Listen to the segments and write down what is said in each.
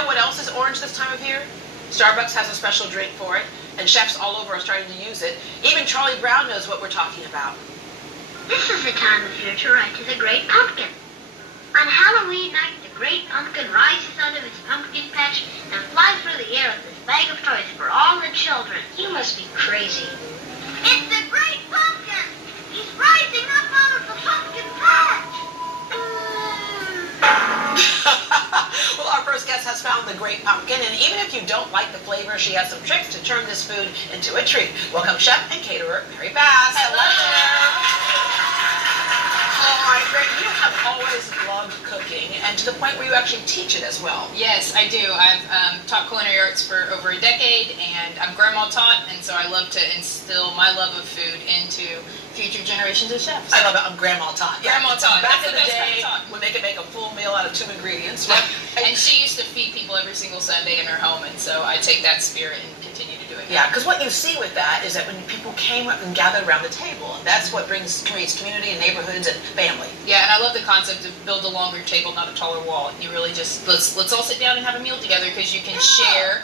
know what else is orange this time of year? Starbucks has a special drink for it, and chefs all over are starting to use it. Even Charlie Brown knows what we're talking about. This is the time of year to ride to the Great Pumpkin. On Halloween night, the Great Pumpkin rises out of his pumpkin patch and flies through the air with his bag of toys for all the children. You must be crazy. It's the Great Pumpkin! He's rising up out of the pumpkin patch! Well, our first guest has found the Great Pumpkin, and even if you don't like the flavor, she has some tricks to turn this food into a treat. Welcome, chef and caterer Mary Bass. Hello. All right, Mary, you have always loved cooking, and to the point where you actually teach it as well. Yes, I do. I've taught culinary arts for over a decade, and I'm grandma taught, and so I love to instill my love of food into future generations of chefs. I love it. I'm grandma taught. Grandma taught. Back in That's the best kind day, of taught. when they could make a full meal out of 2 ingredients, right? And she used to feed people every single Sunday in her home, and so I take that spirit and continue to do it. Yeah, because what you see with that is that when people came up and gathered around the table, and that's what creates community and neighborhoods and family. Yeah, and I love the concept of build a longer table, not a taller wall. You really just let's all sit down and have a meal together, because you can share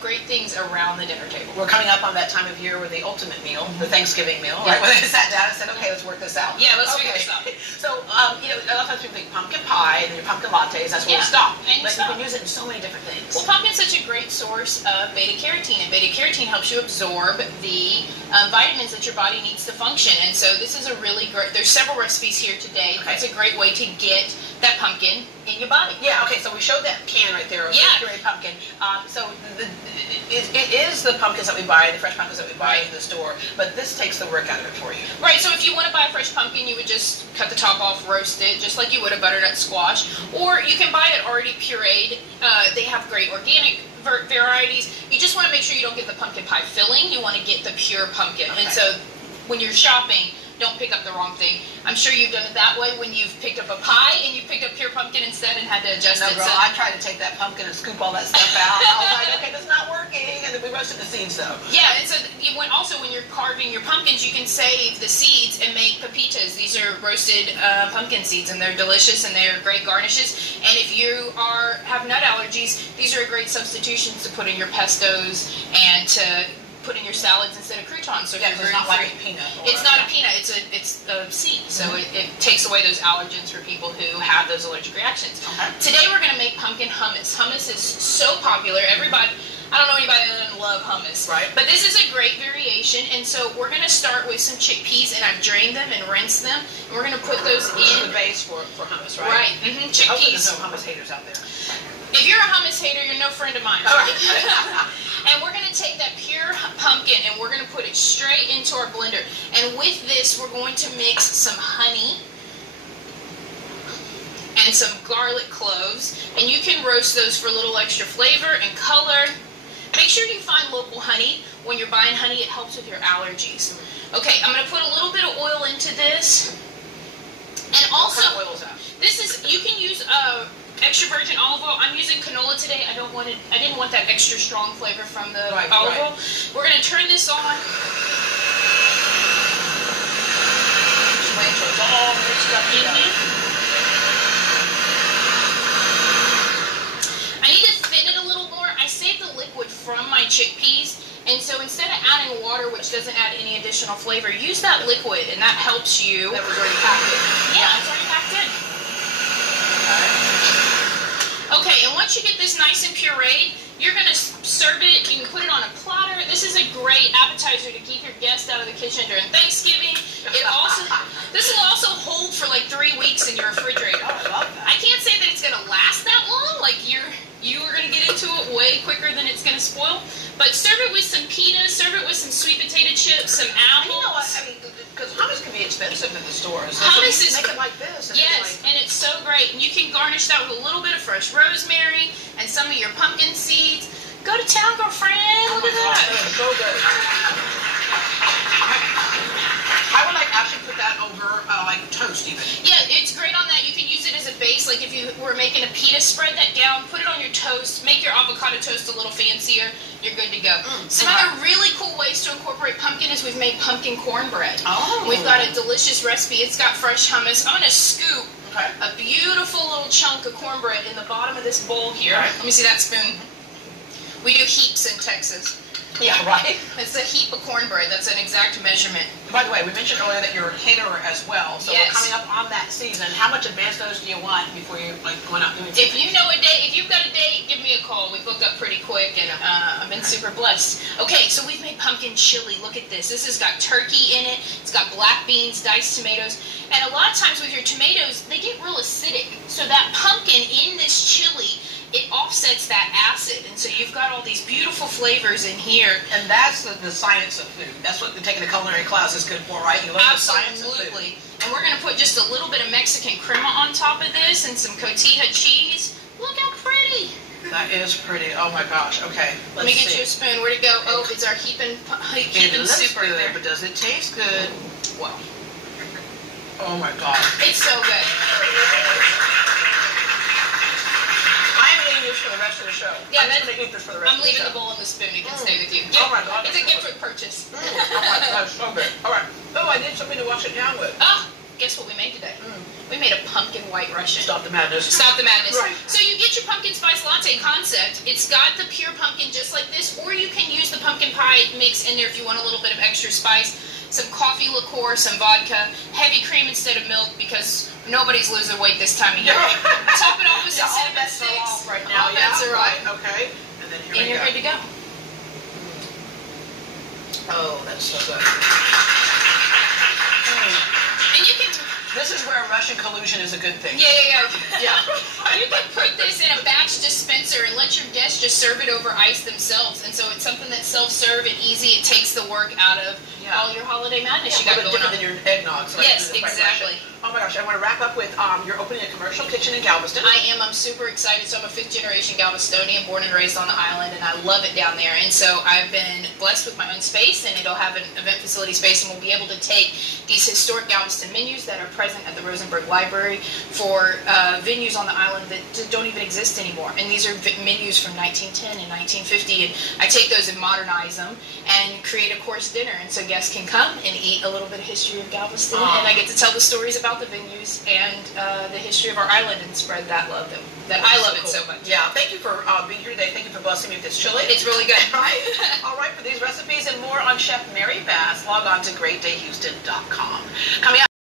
great things around the dinner table. We're coming up on that time of year with the ultimate meal, the Thanksgiving meal, right? When they sat down and said, okay, let's work this out. Yeah, let's figure this out. So, a lot of times people think pumpkin pie and then your pumpkin lattes, that's where you stop. But you can use it in so many different things. Well, pumpkin's such a great source of beta-carotene, and beta-carotene helps you absorb the vitamins that your body needs to function. And so this is a really great, there's several recipes here today. Okay. It's a great way to get that pumpkin in your body. Yeah, okay, so we showed that can right there of the pureed pumpkin. So it is the pumpkins that we buy, the fresh pumpkins that we buy in the store, but this takes the work out of it for you. Right, so if you want to buy a fresh pumpkin, you would just cut the top off, roast it, just like you would a butternut squash. Or you can buy it already pureed. They have great organic varieties. You just want to make sure you don't get the pumpkin pie filling. You want to get the pure pumpkin. Okay. And so when you're shopping, don't pick up the wrong thing. I'm sure you've done it that way when you've picked up a pie and you picked up pure pumpkin instead and had to adjust it. No, girl, I tried to take that pumpkin and scoop all that stuff out. I was like, okay, that's not working. And then we roasted the seeds, though. Yeah, and so also when you're carving your pumpkins, you can save the seeds and make pepitas. These are roasted pumpkin seeds, and they're delicious, and they're great garnishes. And if you have nut allergies, these are great substitutions to put in your pestos and to put in your salads instead of croutons. So yeah, it's not like a peanut. It's not a peanut. It's a seed. So it takes away those allergens for people who have those allergic reactions. Okay. Today we're going to make pumpkin hummus. Hummus is so popular. Everybody, I don't know anybody that doesn't love hummus. Right. But this is a great variation. And so we're going to start with some chickpeas, and I've drained them and rinsed them. And we're going to put those in the base for hummus, right? Right. Mm-hmm. Chickpeas. There's no hummus haters out there. If you're a hummus hater, you're no friend of mine. Right? And we're going to take that pure pumpkin and we're going to put it straight into our blender. And with this, we're going to mix some honey and some garlic cloves. And you can roast those for a little extra flavor and color. Make sure you find local honey. When you're buying honey, it helps with your allergies. Okay, I'm going to put a little bit of oil into this. And also, what kind of oil is that? This is, you can use extra virgin olive oil. I'm using canola today. I didn't want that extra strong flavor from the olive oil. We're going to turn this on. Just wait till it's all mixed up together. I need to thin it a little more. I saved the liquid from my chickpeas, and so instead of adding water, which doesn't add any additional flavor, use that liquid, and that helps you. That was already packed in. Yeah, it's already packed in. Okay, and once you get this nice and pureed, you're going to serve it. You can put it on a platter. This is a great appetizer to keep your guests out of the kitchen during Thanksgiving. This will also hold for like 3 weeks in your refrigerator. Oh, I love that. I can't say that it's going to last that long. Like you are going to get into it way quicker than it's going to spoil. But serve it with some pitas. Serve it with some sweet potato chips, some apples. You know what? I mean, because hummus can be expensive in the stores. Hummus so is make it like this. And yes, and it's so great. And you can garnish that with a little bit of fresh rosemary and some of your pumpkin seeds. Go to town, girlfriend. Oh Look at that. That is so good. I would actually put that over like toast even. Yeah, it's great on that. You can use it as a base. Like if you were making a pita, spread that down, put it on your toast, make your avocado toast a little fancier. You're good to go. Some other really cool ways to incorporate pumpkin is we've made pumpkin cornbread. Oh. We've got a delicious recipe. It's got fresh hummus. I'm going to scoop Okay. a beautiful little chunk of cornbread in the bottom of this bowl here. Right. Let me see that spoon. We do heaps in Texas. Yeah, right. It's a heap of cornbread. That's an exact measurement. By the way, we mentioned earlier that you're a caterer as well, so Yes. we're coming up on that season. How much advance notice do you want before you going out doing If you know a date, if you've got a date, give me a call. We booked up pretty quick, and I've been super blessed. Okay, so we've made pumpkin chili. Look at this. This has got turkey in it. It's got black beans, diced tomatoes, and a lot of times with your tomatoes, they get real acidic. So that pumpkin in this chili, it offsets that acid, and so you've got all these beautiful flavors in here. And that's the science of food. That's what taking a culinary class is good for, right? You learn the science of food. Absolutely. And we're going to put just a little bit of Mexican crema on top of this and some cotija cheese. Look how pretty. That is pretty. Oh my gosh. Okay. Let me get you a spoon. Where'd it go? Oh, it's our heaping It looks soup right good, there. but does it taste good? Wow. Oh my gosh. It's so good. I'm eating this for the rest of the show. Yeah, I'm just going to eat this for the rest I'm of the show. leaving the bowl and the spoon. It can stay with you. Oh my God. It's a gift with purchase. Oh my gosh, so good. All right. Oh, I need something to wash it down with. Oh, guess what we made today? We made a pumpkin white Russian. Stop the madness. Stop the madness. Right. So you get your pumpkin spice latte concept. It's got the pure pumpkin just like this, or you can use the pumpkin pie mix in there if you want a little bit of extra spice. Some coffee liqueur, some vodka, heavy cream instead of milk because nobody's losing weight this time of year. Top it off with some all cinnamon bets sticks. are off right now. All bets are right. off. Okay. And then here And we you're go. good to go. Oh, that's so good. And you can, This is where Russian collusion is a good thing. yeah. Yeah. You can put this in a batch dispenser and let your guests just serve it over ice themselves. And so it's something that's self-serve and easy. It takes the work out of all your holiday madness you a got little going bit different on. than your eggnog. So Yes, I do the fried exactly. Russian. Oh my gosh, I want to wrap up with you're opening a commercial kitchen in Galveston. I am. I'm super excited. So I'm a fifth-generation Galvestonian, born and raised on the island, and I love it down there. And so I've been blessed with my own space, and it'll have an event facility space, and we'll be able to take these historic Galveston menus that are present at the Rosenberg Library for venues on the island that don't even exist anymore. And these are menus from 1910 and 1950, and I take those and modernize them and create a course dinner. And so guests can come and eat a little bit of history of Galveston, and I get to tell the stories about the venues and the history of our island and spread that love that I love it so much. Yeah, thank you for being here today. Thank you for blessing me with this chili. It's really good. Right? All right, for these recipes and more on Chef Mary Bass, log on to greatdayhouston.com. Coming up.